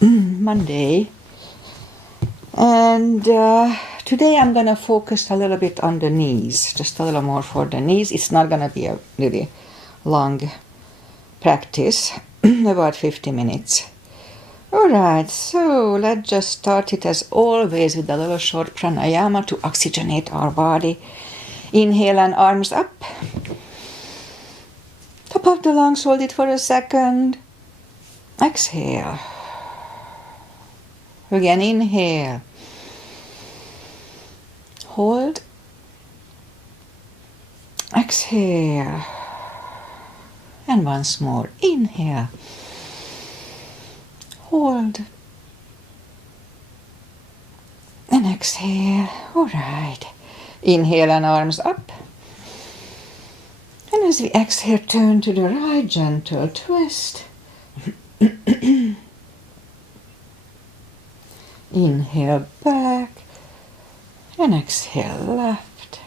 Monday, and today I'm gonna focus a little bit on the knees, just a little more for the knees. It's not gonna be a really long practice, about 50 minutes. Alright, so let's just start it as always with a little short pranayama to oxygenate our body. Inhale and arms up. Top of the lungs, hold it for a second. Exhale. Again, inhale. Hold. Exhale. And once more. Inhale. Hold. And exhale. All right. Inhale and arms up. And as we exhale, turn to the right, gentle twist. Inhale back and exhale left.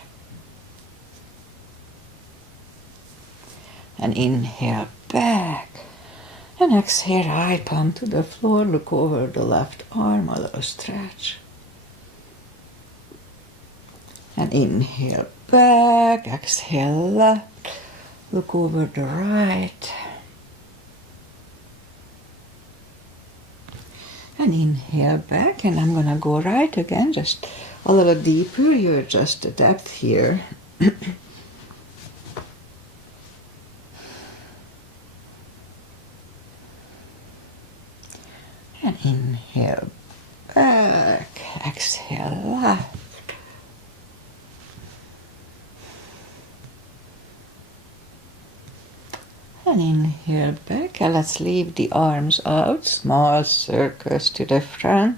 And inhale back and exhale right palm to the floor. Look over the left arm, a little stretch. And inhale back, exhale left. Look over the right. And inhale back, and I'm gonna go right again, just a little deeper. You adjust the depth here. And inhale back, exhale left. And inhale back, and let's leave the arms out, small circles to the front.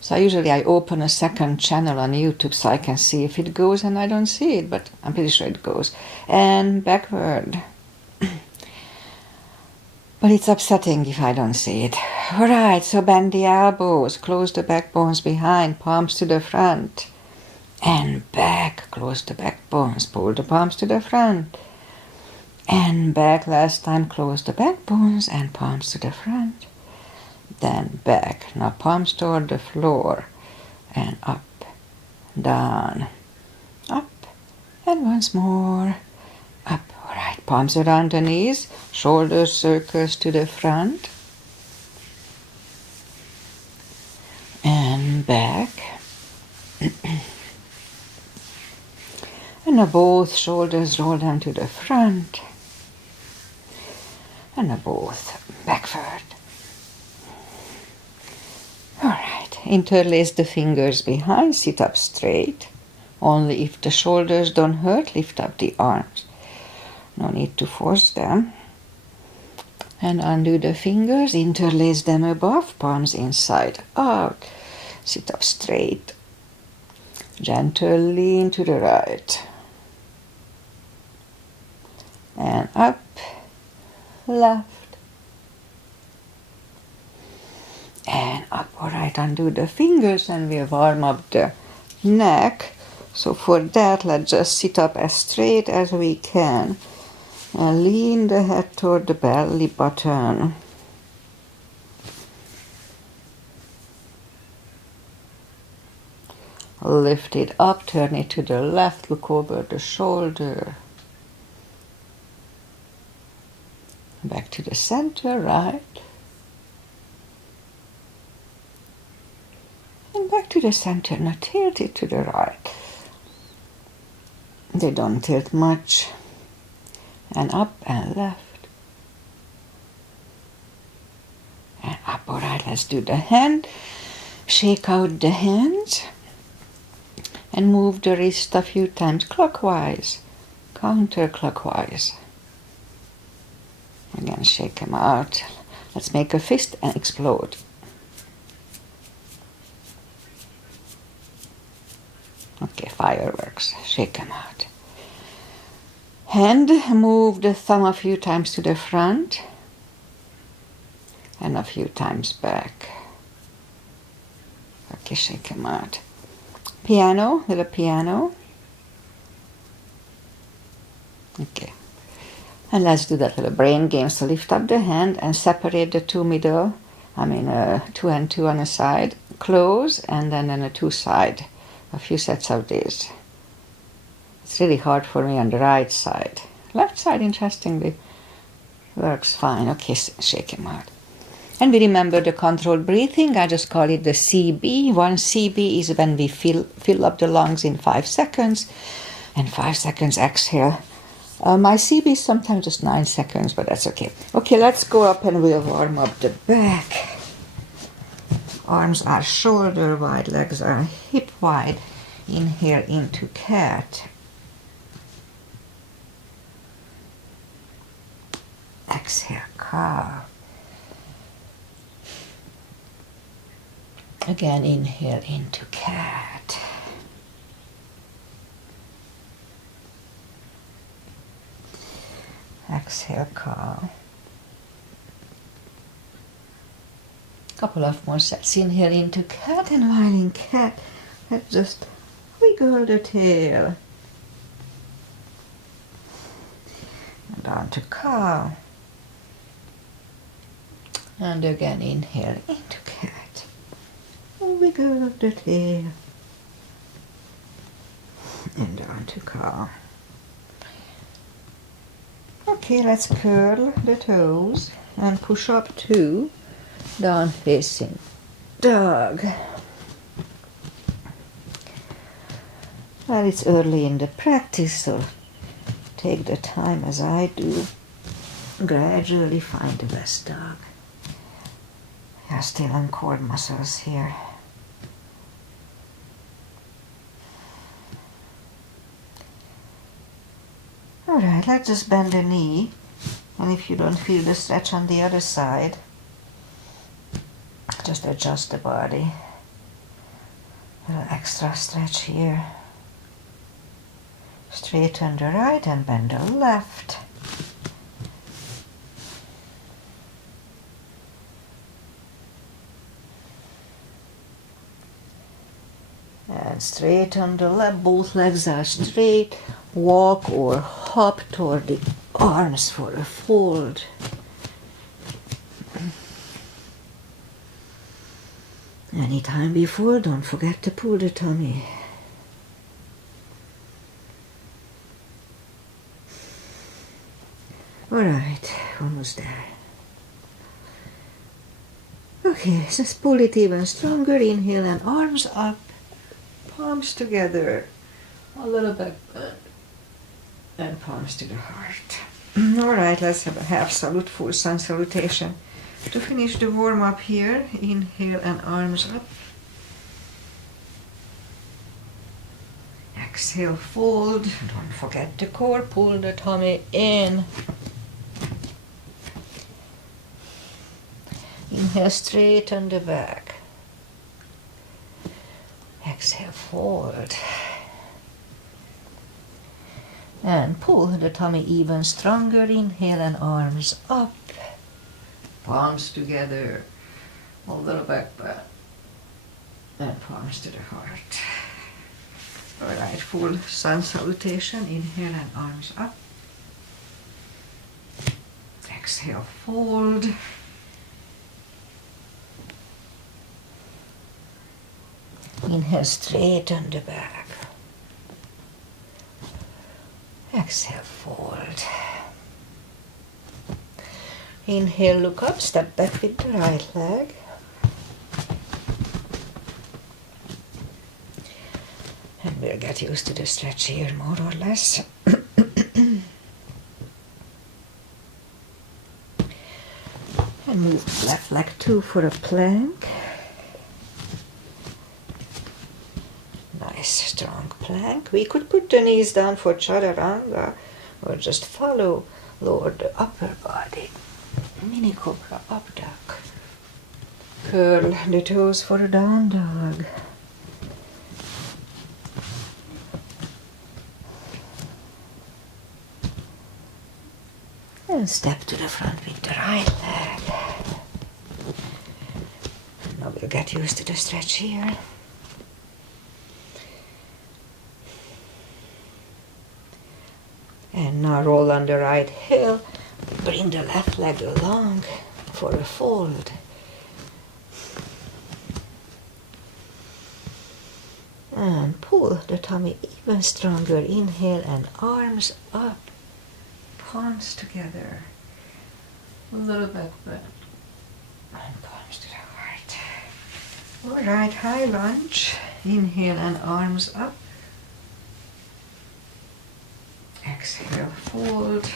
So usually I open a second channel on YouTube so I can see if it goes, and I don't see it, but I'm pretty sure it goes. And backward. But it's upsetting if I don't see it. Alright, so bend the elbows, close the backbones behind, palms to the front. And back, close the backbones, pull the palms to the front. And back, last time, close the backbones and palms to the front. Then back, now palms toward the floor. And up, down, up, and once more, up. All right, palms around the knees, shoulders circles to the front. And back. And now both shoulders roll down to the front. And now both backward. Alright, interlace the fingers behind, sit up straight. Only if the shoulders don't hurt, lift up the arms. No need to force them. And undo the fingers, interlace them above, palms inside out. Sit up straight. Gentle lean to the right. And up, left, and up. All right, undo the fingers and we'll warm up the neck. So for that, let's just sit up as straight as we can and lean the head toward the belly button. Lift it up, turn it to the left, look over the shoulder. Back to the center, right. And back to the center. Now tilt it to the right. They don't tilt much. And up and left. And up. All right, let's do the hand. Shake out the hands. And move the wrist a few times clockwise, counterclockwise. Again, shake them out. Let's make a fist and explode. Okay, fireworks. Shake them out. Hand, move the thumb a few times to the front and a few times back. Okay, shake them out. Piano, little piano. Okay. And let's do that little brain game. So lift up the hand and separate the two middle 2 and 2 on a side, close, and then on a 2 side, a few sets of these. It's really hard for me on the right side. Left side, interestingly, works fine. Okay, shake him out. And we remember the controlled breathing. I just call it the CB. 1 CB is when we fill up the lungs in 5 seconds, and 5 seconds exhale. My CB is sometimes just 9 seconds, but that's okay. Okay, let's go up and we'll warm up the back. Arms are shoulder wide, legs are hip wide. Inhale into cat. Exhale, cow. Again, inhale into cat. Exhale, cow. Couple of more sets. Inhale into cat, and while in cat, let's just wiggle the tail. And down to cow. And again, inhale into cat. Wiggle the tail. And down to cow. Okay, let's curl the toes and push up 2, down facing dog. Well, it's early in the practice, so take the time as I do. Gradually find the best dog. We are still on core muscles here. Alright, let's just bend the knee, and if you don't feel the stretch on the other side, just adjust the body. A little extra stretch here. Straighten the right and bend the left. And straighten the left, both legs are straight. Walk or hop toward the arms for a fold. Anytime before, don't forget to pull the tummy. Alright, almost there. Okay, just pull it even stronger. Inhale and arms up, palms together, a little back bend, and palms to the heart. Alright, let's have a half salute, full sun salutation. To finish the warm up here, inhale and arms up. Exhale, fold. Don't forget the core, pull the tummy in. Inhale, straighten the back. Exhale, fold. And pull the tummy even stronger. Inhale and arms up. Palms together. A little back bend. And palms to the heart. Alright, full sun salutation. Inhale and arms up. Exhale, fold. Inhale, straighten the back. Exhale, fold. Inhale, look up, step back with the right leg. And we'll get used to the stretch here more or less. And move the left leg 2 for a plank. Nice strong plank. We could put the knees down for chaturanga or just follow, lower the upper body. Mini cobra up dog. Curl the toes for a down dog. And step to the front with the right leg. Now we'll get used to the stretch here. And now roll on the right heel. Bring the left leg along for a fold. And pull the tummy even stronger. Inhale and arms up, palms together. A little bit, but and palms to the heart. All right, high lunge. Inhale and arms up. Exhale, fold.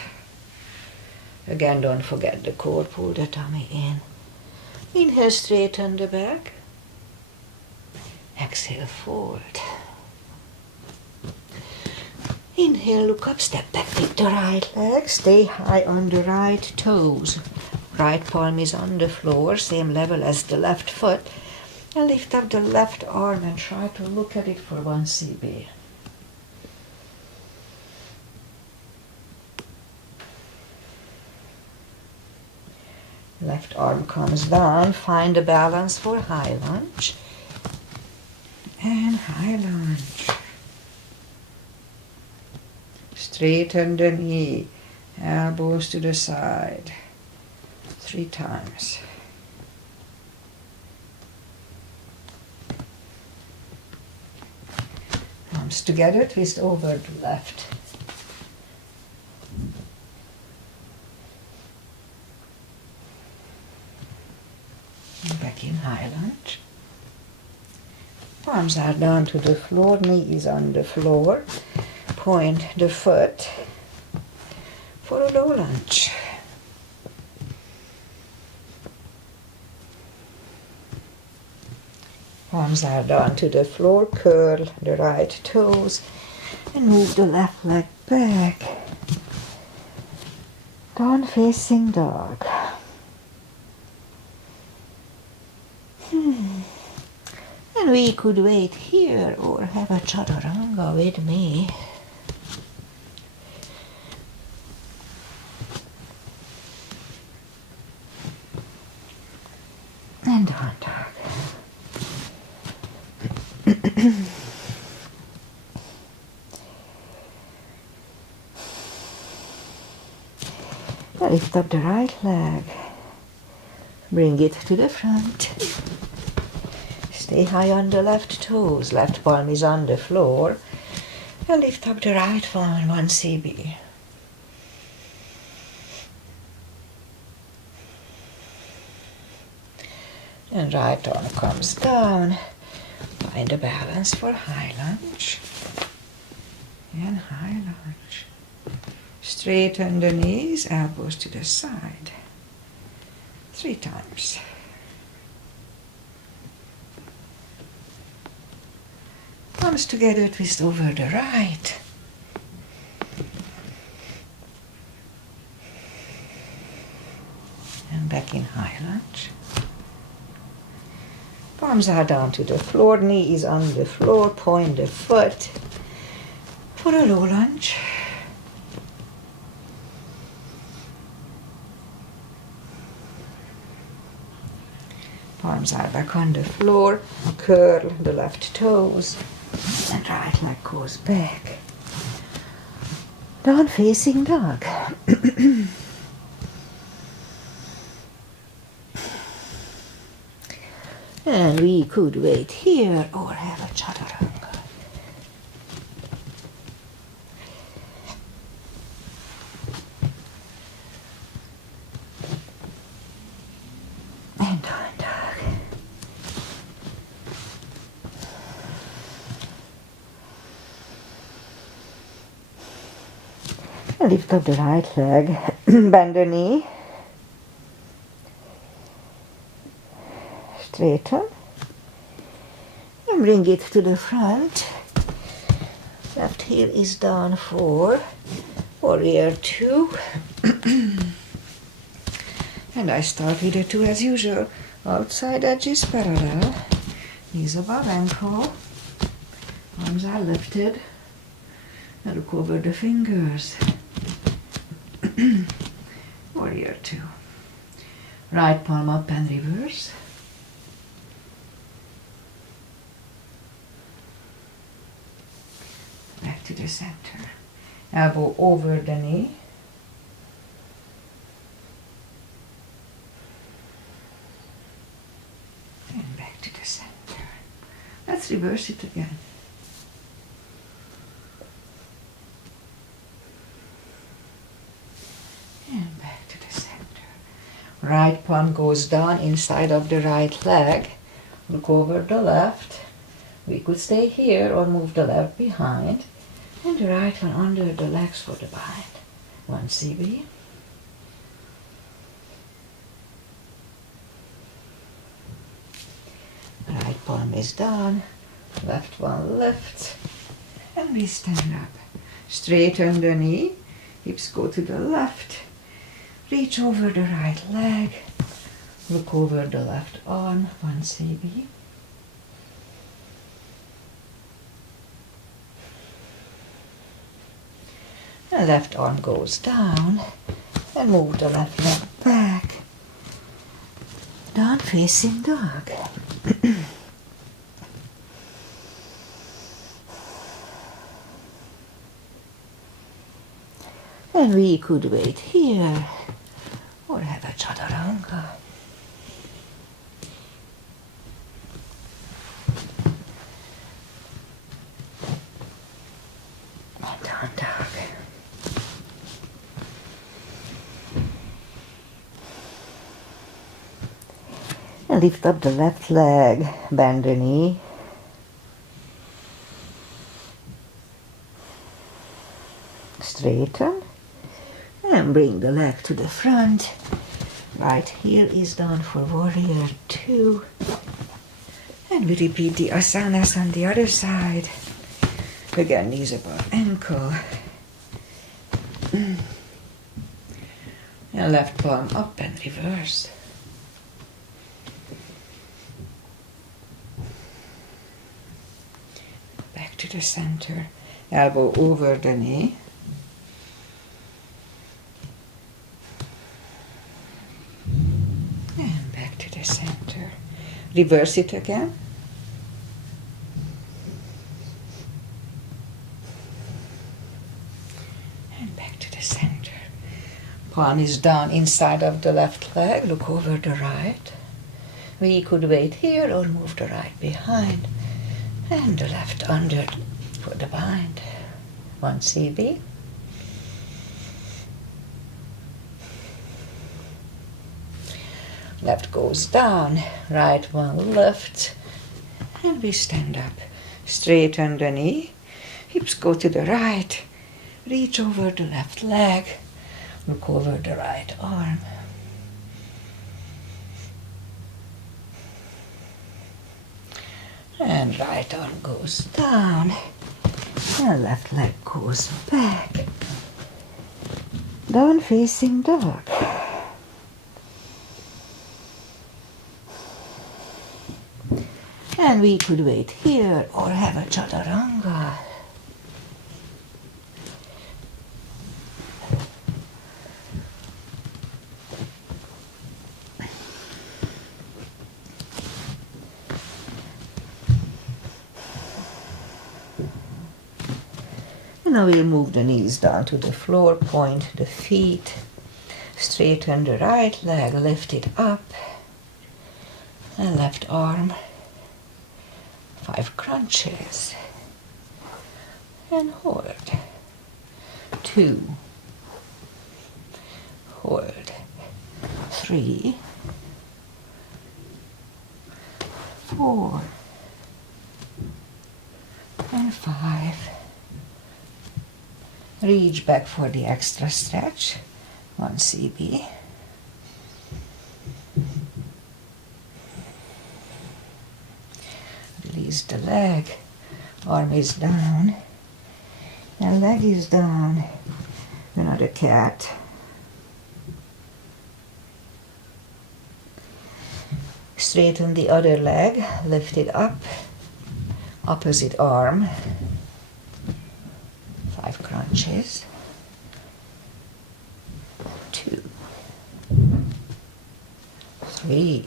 Again, don't forget the core. Pull the tummy in. Inhale, straighten the back. Exhale, fold. Inhale, look up, step back with the right leg. Stay high on the right toes. Right palm is on the floor, same level as the left foot. And lift up the left arm and try to look at it for 1 cb. Left arm comes down. Find a balance for high lunge. And high lunge. Straighten the knee. Elbows to the side. 3 times. Palms together, twist over the left. And back in high lunge. Palms are down to the floor, knee is on the floor. Point the foot for a low lunge. Palms are down to the floor, curl the right toes and move the left leg back. Down facing dog. And we could wait here or have a chaturanga with me. And down dog. Lift up the right leg. Bring it to the front. Stay high on the left toes. Left palm is on the floor. And lift up the right one, 1 cb. And right arm comes down. Find a balance for high lunge. And high lunge. Straighten the knees, elbows to the side. 3 times. Palms together, twist over the right. And back in high lunge. Palms are down to the floor, knee is on the floor, point the foot for a low lunge. Palms are back on the floor, curl the left toes, and right leg goes back. Down facing dog. And we could wait here or have a chaturanga. And down dog. And lift up the right leg, bend the knee. Straighten and bring it to the front. Left heel is down for warrior 2. And I start with a 2 as usual. Outside edge is parallel, knees above ankle, arms are lifted, and look over the fingers. Warrior 2. Right palm up and reverse. Back to the center. Elbow over the knee. And back to the center. Let's reverse it again. Right palm goes down inside of the right leg. Look over the left. We could stay here or move the left behind. And the right one under the legs for the bind. 1 CB. Right palm is down. Left one left. And we stand up. Straighten the knee. Hips go to the left. Reach over the right leg. Look over the left arm. 1 CB. The left arm goes down. And move the left leg back. Down facing dog. And we could wait here or have a chaturanga. And down dog. And lift up the left leg, bend the knee. Straighten. And bring the leg to the front. Right heel is down for warrior 2. And we repeat the asanas on the other side. Again, knees above ankle. And left palm up and reverse. Back to the center. Elbow over the knee. And back to the center. Reverse it again. And back to the center. Palm is down inside of the left leg. Look over the right. We could wait here or move the right behind. And the left under for the bind. 1 CB. Left goes down, right one left, and we stand up. Straighten the knee, hips go to the right, reach over the left leg, look over the right arm. And right arm goes down, and left leg goes back. Down facing dog. And we could wait here or have a chaturanga. And now we'll move the knees down to the floor, point the feet, straighten the right leg, lift it up, and left arm. 5 crunches. And hold. 2. Hold. 3. 4. And 5. Reach back for the extra stretch. 1 CB. Release the leg, arm is down, and leg is down. Another cat. Straighten the other leg, lift it up, opposite arm. 5 crunches. 2, 3,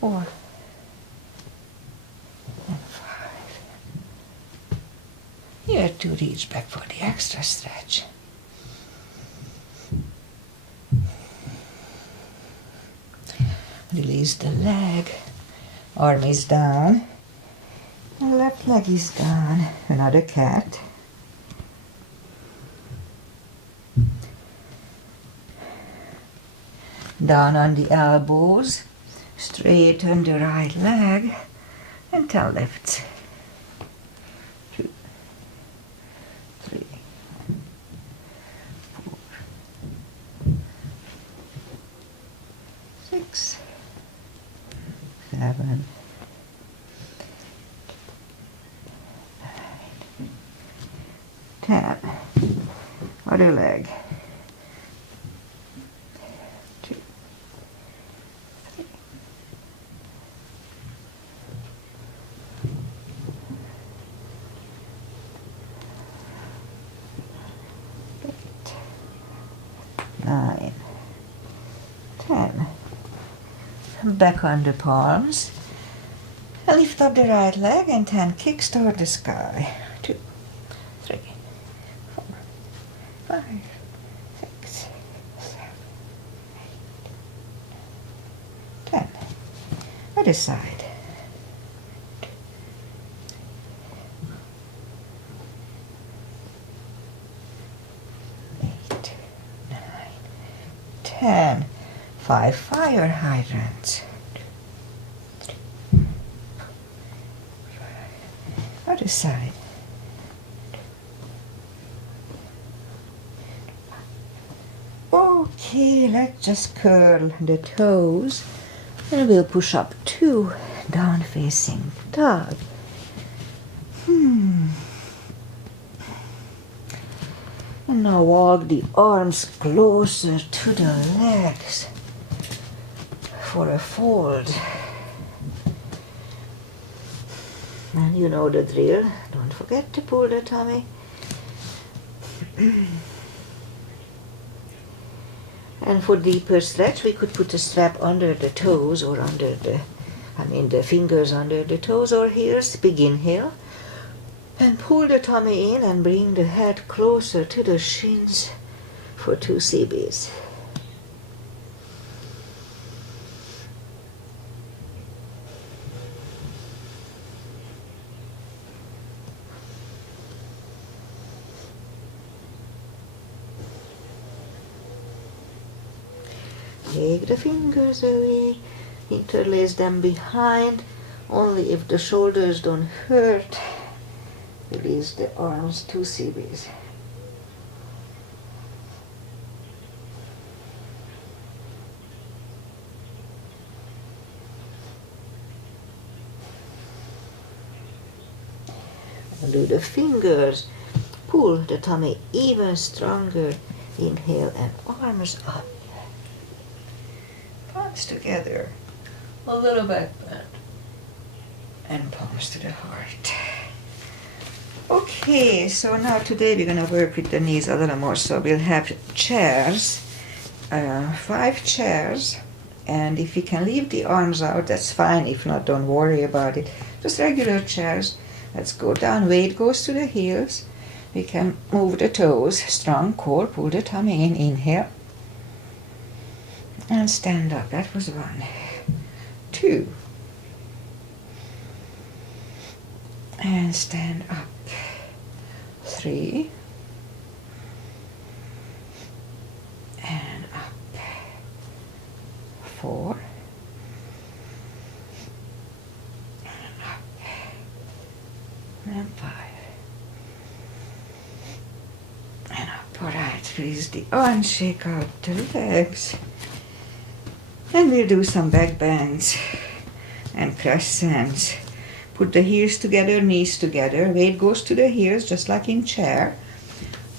4, and 5. Here to reach back for the extra stretch. Release the leg, arm is down, and left leg is down. Another cat. Down on the elbows, straighten the right leg and turn left. 2, 3, 4, 6, 7, 9, 10. Other leg. 2, 3, 8, 9, 10. Back on the palms. Lift up the right leg and 10 kicks toward the sky. 2, 3, 4, 5, 6, 7, 8, 10. Other side. 8, 9, 10. 5 fire hydrants. 2, 3, 4, 5. Other side. Okay, let's just curl the toes and we'll push up 2 down facing dog. And now walk the arms closer to the legs for a fold. And you know the drill. Don't forget to pull the tummy. And for deeper stretch, we could put a strap under the toes or under the fingers under the toes or heels. Big inhale. And pull the tummy in and bring the head closer to the shins for 2 CBs. Take the fingers away, interlace them behind, only if the shoulders don't hurt. Release the arms, 2 CBs. Do the fingers, pull the tummy even stronger. Inhale and arms up. Palms together, a little back bend, and palms to the heart. Okay, so now today we're going to work with the knees a little more. So we'll have chairs, 5 chairs, and if you can leave the arms out, that's fine. If not, don't worry about it. Just regular chairs. Let's go down. Weight goes to the heels. We can move the toes. Strong core. Pull the tummy in. Inhale. And stand up. That was 1. 2. And stand up. 3. And up. 4. And up. And 5. And up. All right, release the arms, shake out the legs. And we'll do some back bends and crescents. Put the heels together, knees together. Weight goes to the heels, just like in chair.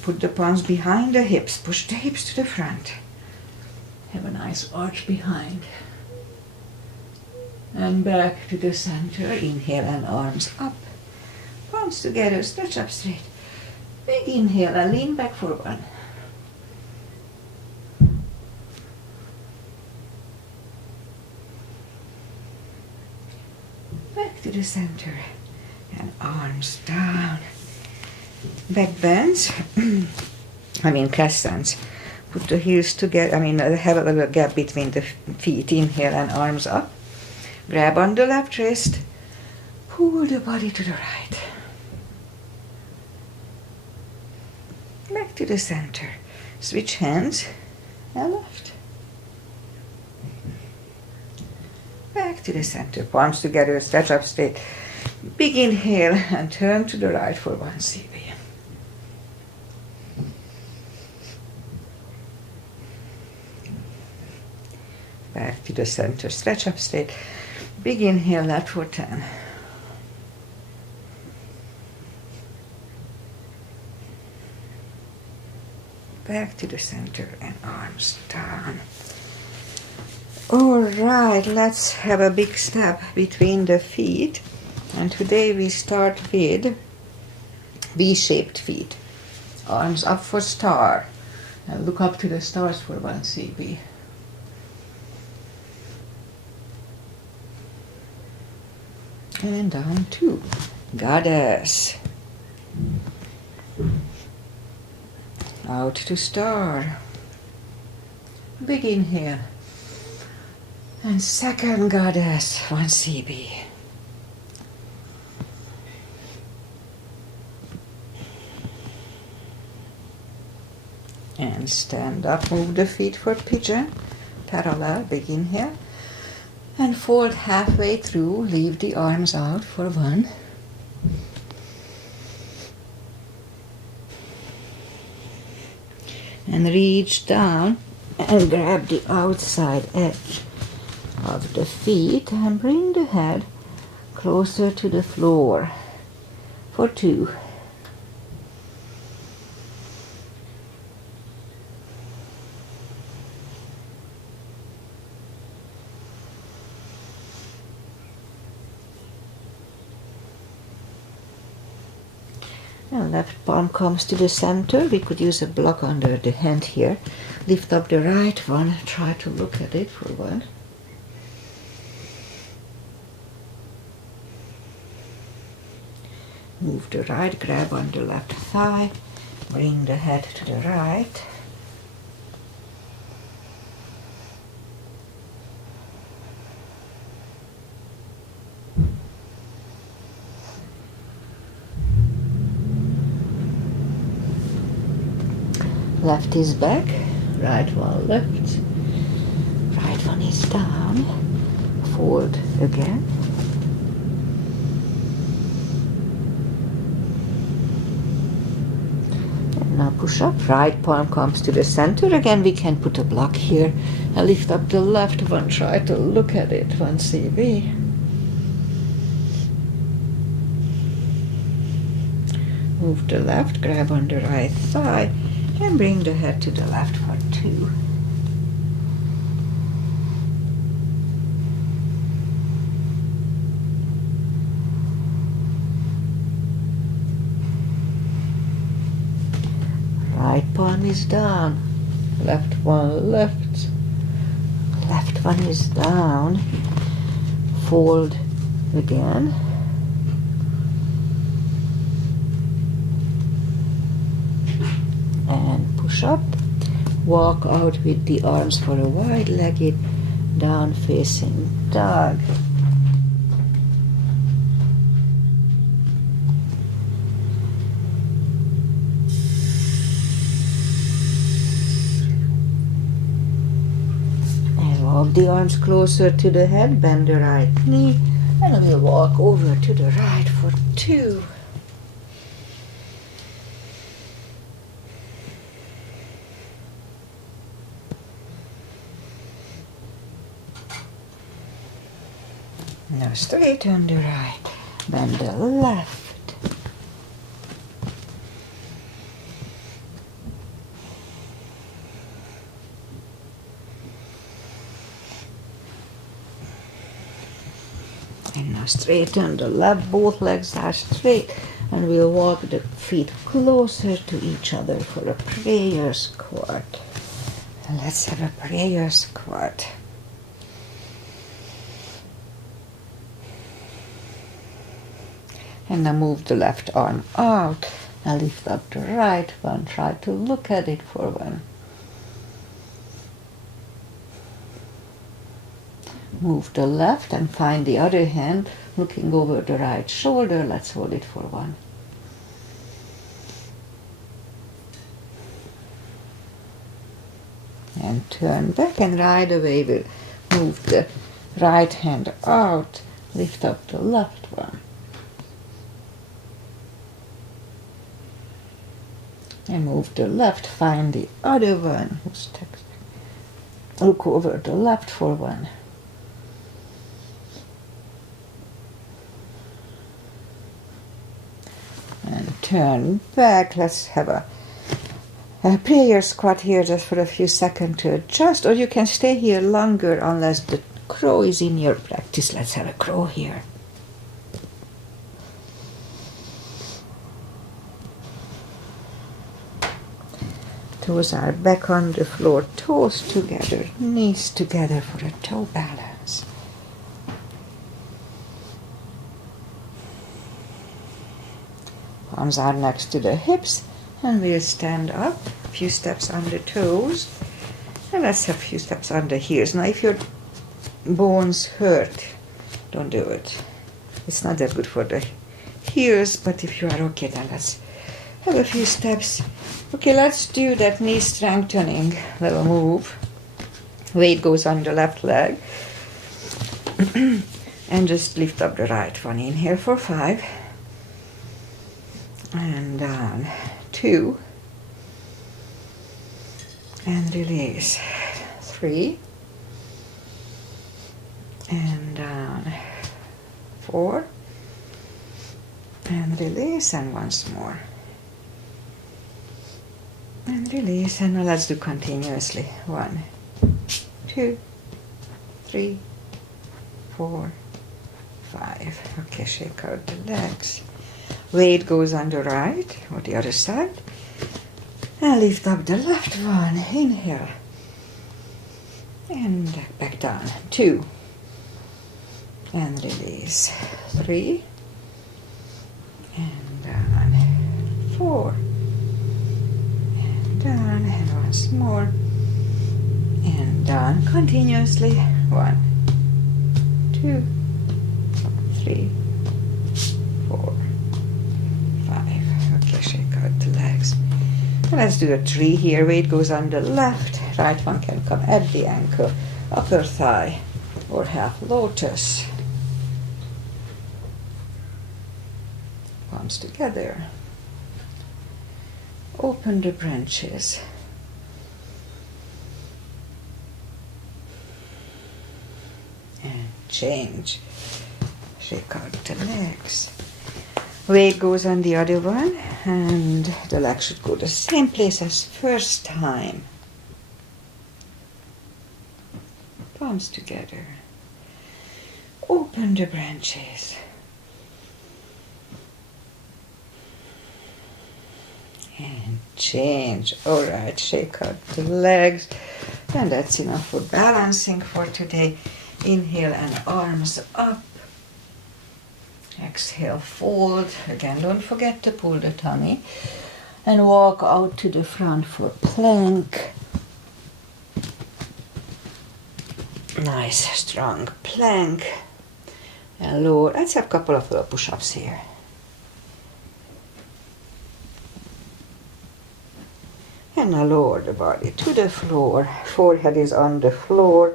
Put the palms behind the hips. Push the hips to the front. Have a nice arch behind. And back to the center. Inhale and arms up. Palms together, stretch up straight. Big inhale and lean back forward. Back to the center and arms down. Back bends, crescents. Put the heels together, have a little gap between the feet. Inhale and arms up. Grab on the left wrist. Pull the body to the right. Back to the center. Switch hands and left. back to the center, palms together, stretch up straight. Big inhale and turn to the right for 1 CV. Back to the center, stretch up straight. Big inhale, left for 10. Back to the center and arms down. All right, let's have a big step between the feet. And today we start with V-shaped feet. Arms up for star. And look up to the stars for 1 CB. And down 2. Goddess. Out to star. Big inhale. And second goddess, 1 CB. And stand up, move the feet for pigeon. Parallel, big inhale. And fold halfway through, leave the arms out for 1. And reach down and grab the outside edge of the feet and bring the head closer to the floor for 2. And left palm comes to the center. We could use a block under the hand here. Lift up the right one. Try to look at it for 1. Move the right, grab on the left thigh. Bring the head to the right. Left is back, right one left, right one is down, fold again. And now push up, right palm comes to the center. Again we can put a block here and lift up the left one, try to look at it, 1 CB. Move the left, grab on the right thigh. And bring the head to the left for 2. Right palm is down. Left one left. Left one is down. Fold again. And push up, walk out with the arms for a wide-legged down-facing dog. And walk the arms closer to the head, bend the right knee, and we'll walk over to the right for 2. Now straighten the right, bend the left. And now straighten the left, both legs are straight, and we'll walk the feet closer to each other for a prayer squat. And let's have a prayer squat. And now move the left arm out and lift up the right one. Try to look at it for 1. Move the left and find the other hand looking over the right shoulder. Let's hold it for 1. And turn back, and right away we'll move the Right hand out, lift up the left one. And move the left, find the other one. Look over the left for one. And turn back. Let's have a prayer squat here just for a few seconds to adjust, or you can stay here longer unless the crow is in your practice. Let's have a crow here. Toes are back on the floor, toes together, knees together for a toe balance. Palms are next to the hips, and we'll stand up, a few steps on the toes, and let's have a few steps on the heels. Now if your bones hurt, don't do it. It's not that good for the heels, but if you are okay, then let's have a few steps. Okay, let's do that knee strengthening little move. Weight goes on the left leg. And just lift up the right one. Inhale for 5. And down. 2. And release. 3. And down. 4. And release, and once more. And release, and now let's do continuously. 1, 2, 3, 4, 5. Okay, shake out the legs. Weight goes on the right or the other side. And lift up the left one. Inhale. And back down. 2. And release. 3. And down. 4. Down, and once more, and down continuously. 1, 2, 3, 4, 5. Okay, shake out the legs. And let's do a 3 here. Weight goes on the left. Right one can come at the ankle, upper thigh, or half lotus. Palms together. Open the branches. And change. Shake out the legs. Weight goes on the other one, and the leg should go the same place as first time. Palms together. Open the branches. And change. Alright, shake out the legs. And that's enough for balancing for today. Inhale and arms up. Exhale, fold. Again, don't forget to pull the tummy. And walk out to the front for plank. Nice, strong plank. And lower. Let's have a couple of little push-ups here. And now lower the body to the floor. Forehead is on the floor.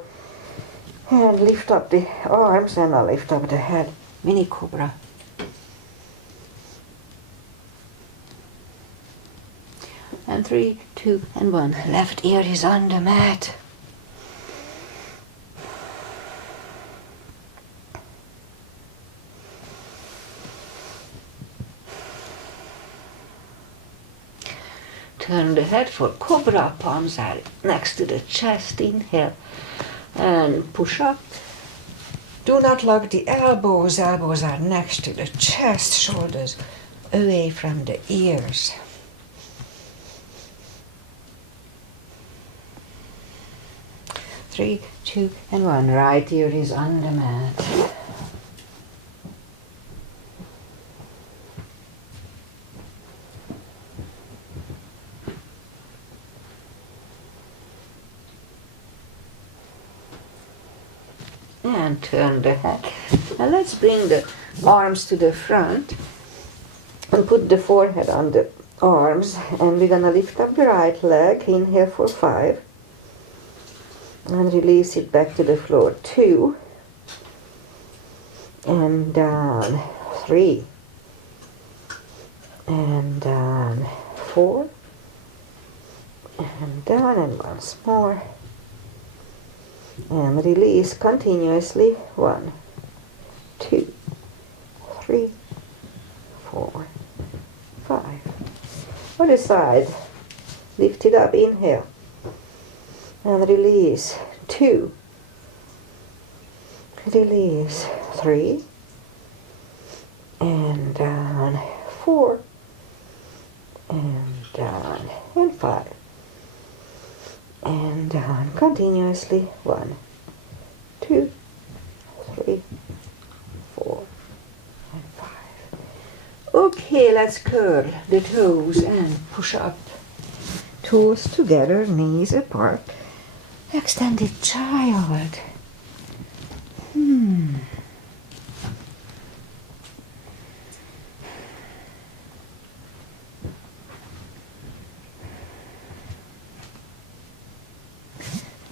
And lift up the arms, and now lift up the head. Mini cobra. And 3, 2, and 1. Left ear is on the mat. Turn the head for cobra. Palms are next to the chest. Inhale and push up. Do not lock the elbows. Elbows are next to the chest. Shoulders away from the ears. Three, 2, and 1. Right ear is on the mat. And turn the head. Now let's bring the arms to the front and put the forehead on the arms, and we're gonna lift up the right leg. Inhale for 5 and release it back to the floor. 2 and down, 3, and down, 4, and down, and once more, and release continuously, 1, 2, 3, 4, 5. Other side, lift it up, inhale, and release, 2, release, 3, and down, 4, and down, and 5, and down continuously, 1, 2, 3, 4, and 5. Okay, let's curl the toes and push up. Toes together, knees apart. Extended child.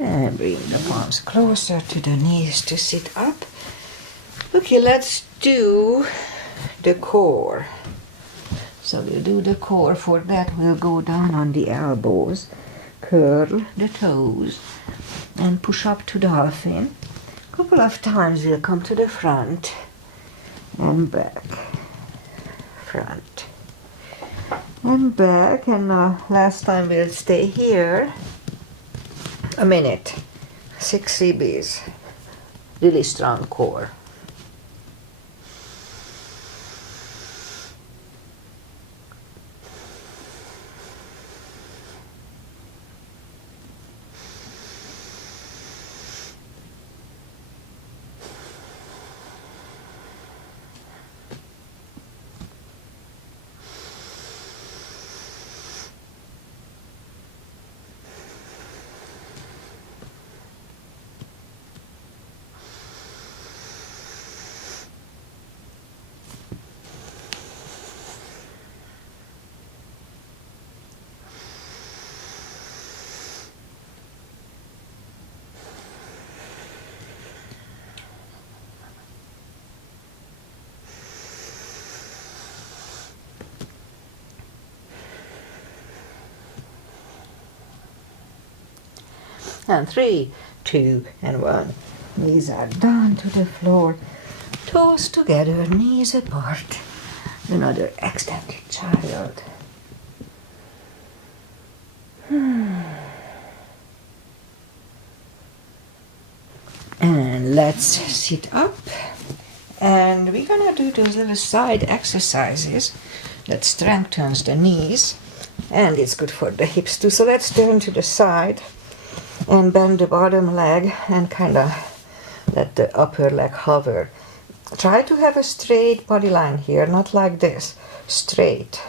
And bring the palms closer to the knees to sit up. Okay, let's do the core. So we'll do the core. For that we'll go down on the elbows, curl the toes, and push up to dolphin. A couple of times we'll come to the front and back, front and back, and last time we'll stay here a minute. 6 CBs, really strong core. And 3, 2, and 1. Knees are down to the floor. Toes together, knees apart. Another extended child. And let's sit up. And we're gonna do those little side exercises that strengthens the knees. And it's good for the hips too. So let's turn to the side and bend the bottom leg and kind of let the upper leg hover. Try to have a straight body line here, not like this, straight.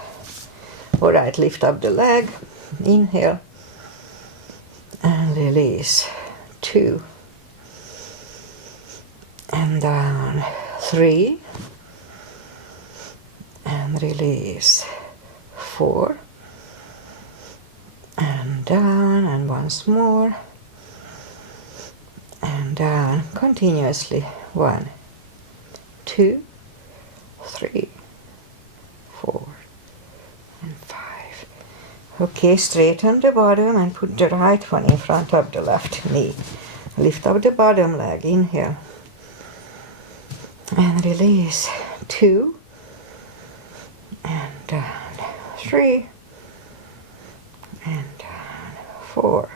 All right, lift up the leg, inhale, and release, 2, and down, 3, and release, 4, and down, and once more, and down continuously, 1, 2, 3, 4, and 5. Okay, straighten the bottom and put the right one in front of the left knee. Lift up the bottom leg, inhale, and release, 2, and down, 3, and down, 4,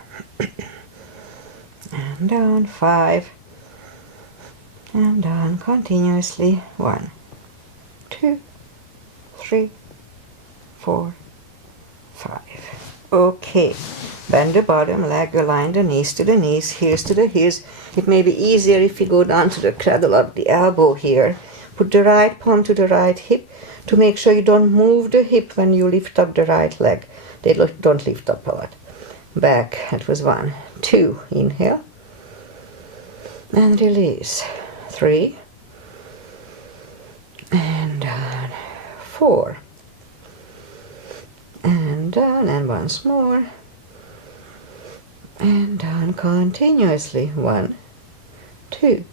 and down, 5, and down continuously, 1, 2, 3, 4, 5. Okay, bend the bottom leg, align the knees to the knees, heels to the heels. It may be easier if you go down to the cradle of the elbow here. Put the right palm to the right hip to make sure you don't move the hip when you lift up the right leg. They don't lift up a lot. Back, that was 1, 2, inhale, and release, 3, and down, 4, and down, and once more, and down continuously, 1, 2,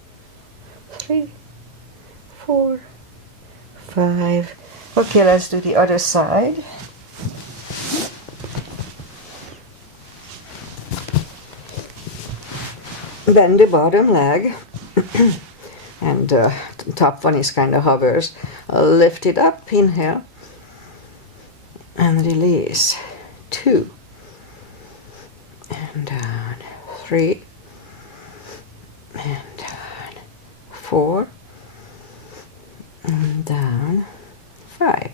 3, 4, 5. Okay, let's do the other side. Bend the bottom leg, and the top one is kind of hovers. Lift it up, inhale, and release. 2, and down. 3, and down. 4, and down. 5,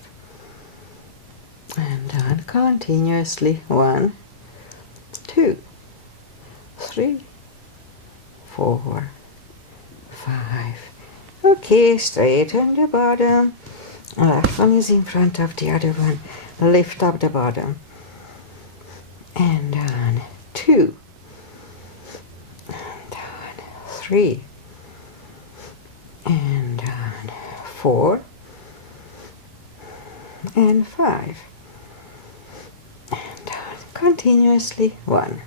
and down continuously. 1, 2, 3, 4, 5. Okay, straighten the bottom. Left one is in front of the other one. Lift up the bottom. And down. 2. And down. 3. And down. 4. And 5. And down continuously. 1,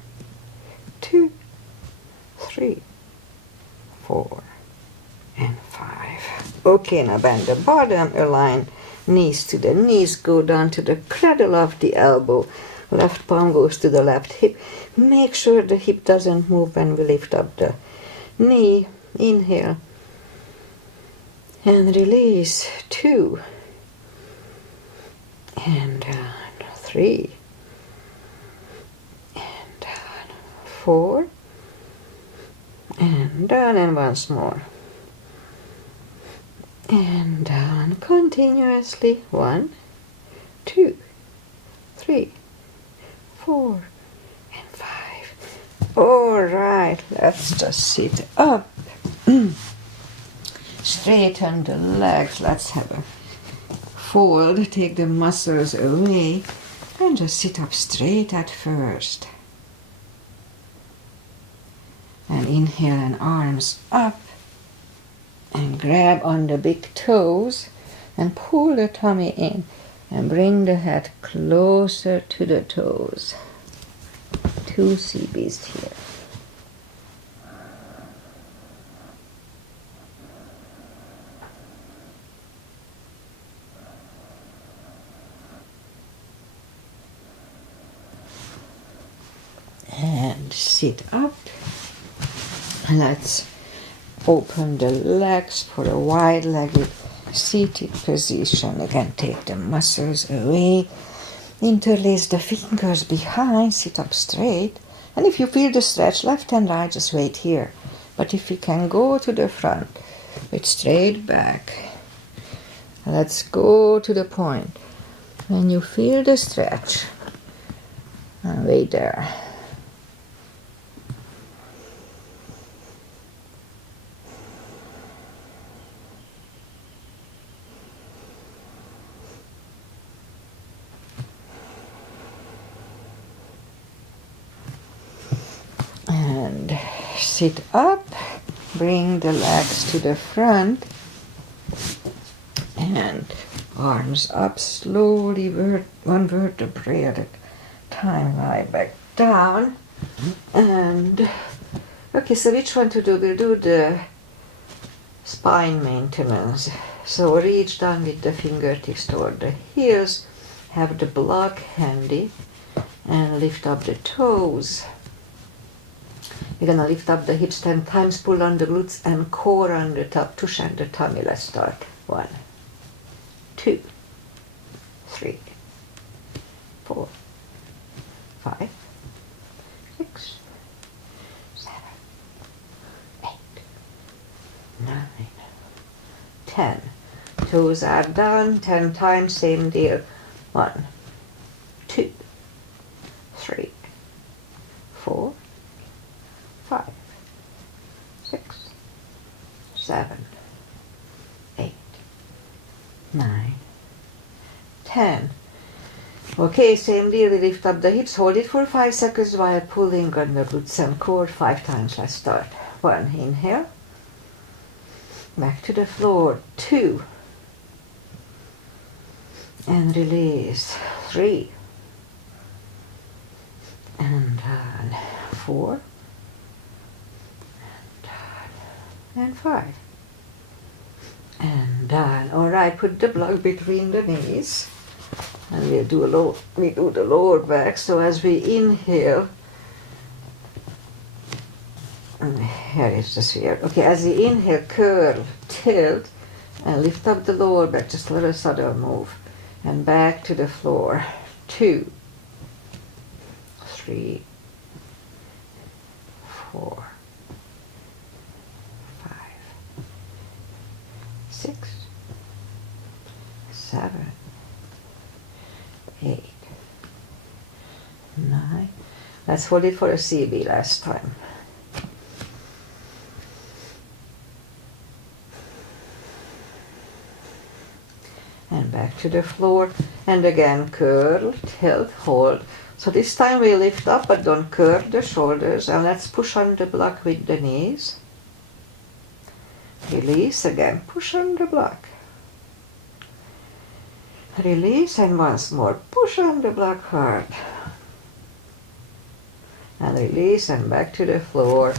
2, 3, 4, and 5. Okay, now bend the bottom, align knees to the knees, go down to the cradle of the elbow. Left palm goes to the left hip. Make sure the hip doesn't move when we lift up the knee. Inhale and release. 2, and down. 3, and down. 4, and down, and once more. And down continuously. 1, 2, 3, 4, and 5. All right, let's just sit up. Straighten the legs. Let's have a fold. Take the muscles away and just sit up straight at first. And inhale and arms up. And grab on the big toes and pull the tummy in and bring the head closer to the toes. 2 sea beasts here. And sit up. Let's open the legs for a wide-legged seated position. Again, take the muscles away. Interlace the fingers behind. Sit up straight. And if you feel the stretch, left and right, just wait here. But if you can go to the front with straight back, let's go to the point. When you feel the stretch, and wait there. And sit up, bring the legs to the front, and arms up slowly, one vertebrae at a time, lie back down. And okay, so which one to do? We'll do the spine maintenance. So reach down with the fingertips toward the heels, have the block handy, and lift up the toes. We're going to lift up the hips 10 times, pull on the glutes and core on the top, tush and the tummy. Let's start. 1, 2, 3, 4, 5, 6, 7, 8, 9, 10. Toes are down 10 times, same deal. 1, 2, 3, 4, 5, 6, 7, 8, 9, 10. Okay, same deal. We lift up the hips, hold it for 5 seconds while pulling on the glutes and core 5 times. Let's start. 1, inhale. Back to the floor. 2. And release. 3. And down. 4. And 5, And down. Alright, put the block between the knees. And we do the lower back. So as we inhale, and here is the sphere. Okay, as we inhale, curl, tilt, and lift up the lower back, just a little subtle move. And back to the floor. 2, 3, 4, 5, 6, 7, 8, 9. Let's hold it for a CB last time. And back to the floor. And again, curl, tilt, hold. So this time we lift up, but don't curve the shoulders. And let's push on the block with the knees. Release again, push on the block. Release, and once more, push on the block hard. And release, and back to the floor.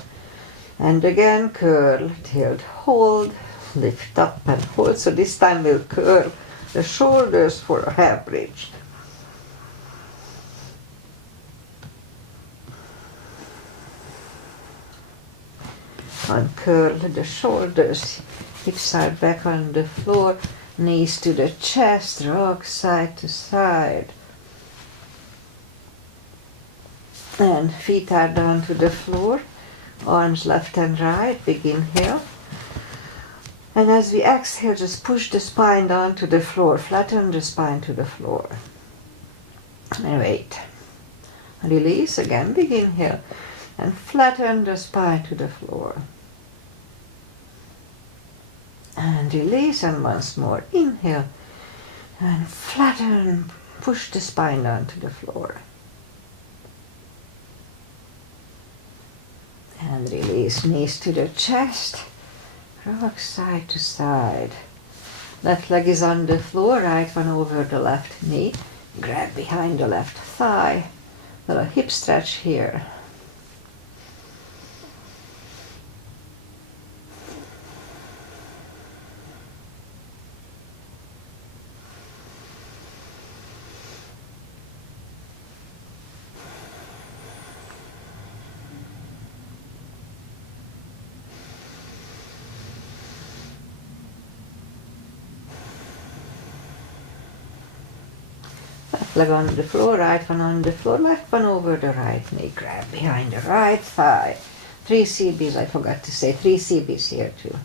And again, curl, tilt, hold, lift up and hold. So this time we'll curl the shoulders for a half bridge. Uncurl the shoulders, hips are back on the floor, knees to the chest, rock side to side. And feet are down to the floor, arms left and right, big inhale. And as we exhale, just push the spine down to the floor, flatten the spine to the floor. And wait. Release again, big inhale, and flatten the spine to the floor. And release, and once more, inhale, and flatten, push the spine down to the floor. And release, knees to the chest. Rock side to side. Left leg is on the floor, right one over the left knee. Grab behind the left thigh. Little hip stretch here. Left leg on the floor, right one on the floor, left one over the right knee. Grab behind the right thigh. 3 CBs, I forgot to say, 3 CBs here too.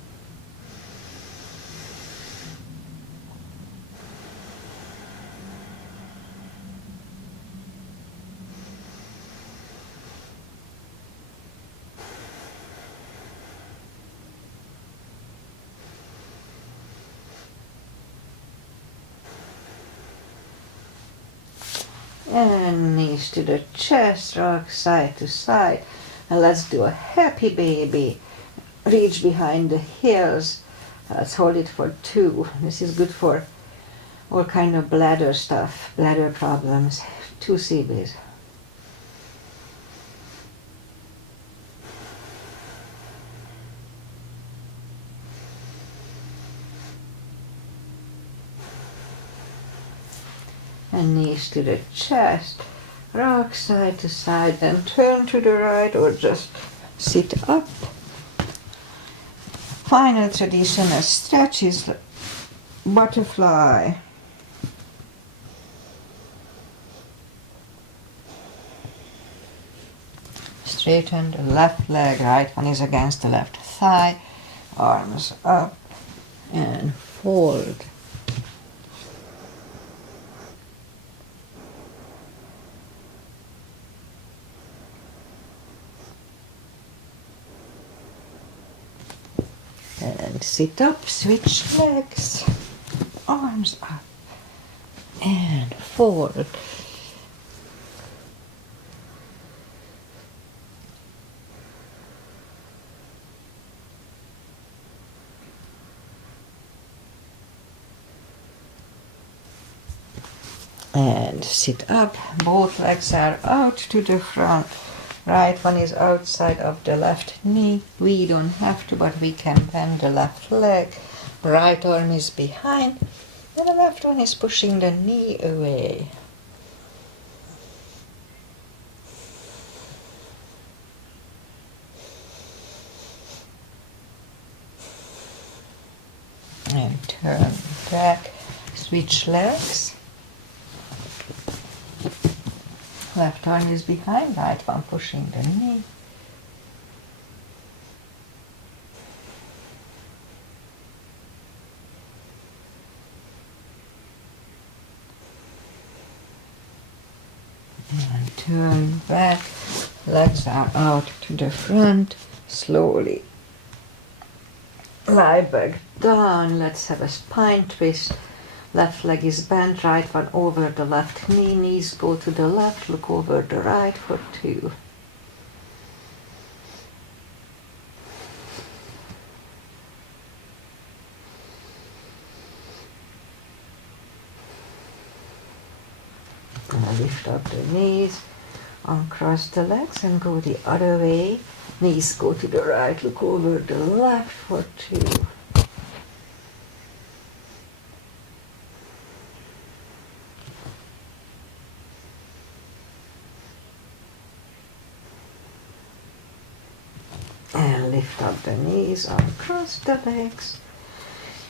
And knees to the chest, rock side to side. And let's do a happy baby. Reach behind the heels. Let's hold it for 2. This is good for all kind of bladder stuff, bladder problems. 2 CBs. And knees to the chest, rock side to side, and turn to the right or just sit up. Final traditional stretch is butterfly. Straighten the left leg, right one is against the left thigh, arms up and fold. And sit up, switch legs, arms up and forward. And sit up, both legs are out to the front. Right one is outside of the left knee. We don't have to, but we can bend the left leg. Right arm is behind, and the left one is pushing the knee away. And turn back, switch legs. Left arm is behind, right one pushing the knee. And turn back, legs are out to the front, slowly. Lie back down, let's have a spine twist. Left leg is bent, right one over the left knee, knees go to the left, look over the right for 2. Now lift up the knees, uncross the legs and go the other way. Knees go to the right, look over the left for 2. And lift up the knees, uncross the legs.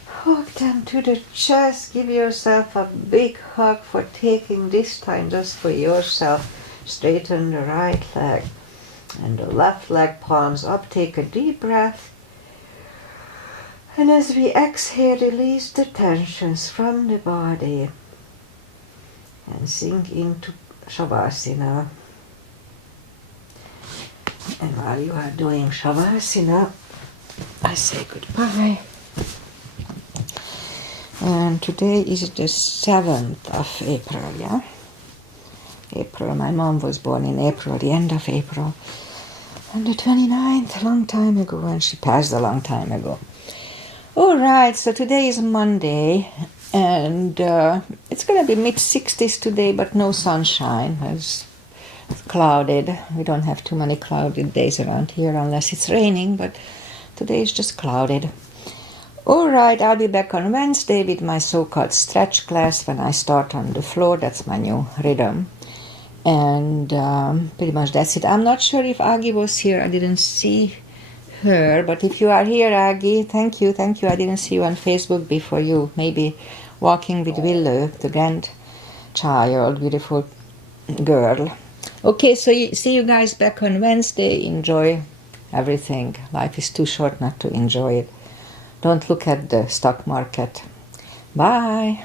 Hook them to the chest. Give yourself a big hug for taking this time just for yourself. Straighten the right leg and the left leg, palms up. Take a deep breath. And as we exhale, release the tensions from the body and sink into Shavasana. And while you are doing Shavasana, I say goodbye. And today is the 7th of April, yeah? April, my mom was born in April, the end of April. And the 29th, a long time ago, and she passed a long time ago. Alright, so today is Monday, and it's going to be mid-60s today, but no sunshine. It's clouded. We don't have too many clouded days around here unless it's raining, but today is just clouded. Alright, I'll be back on Wednesday with my so-called stretch class when I start on the floor. That's my new rhythm. And pretty much that's it. I'm not sure if Aggie was here. I didn't see her. But if you are here, Aggie, thank you. I didn't see you on Facebook before. You maybe walking with Willow, the grandchild, beautiful girl. Okay, so see you guys back on Wednesday. Enjoy everything. Life is too short not to enjoy it. Don't look at the stock market. Bye.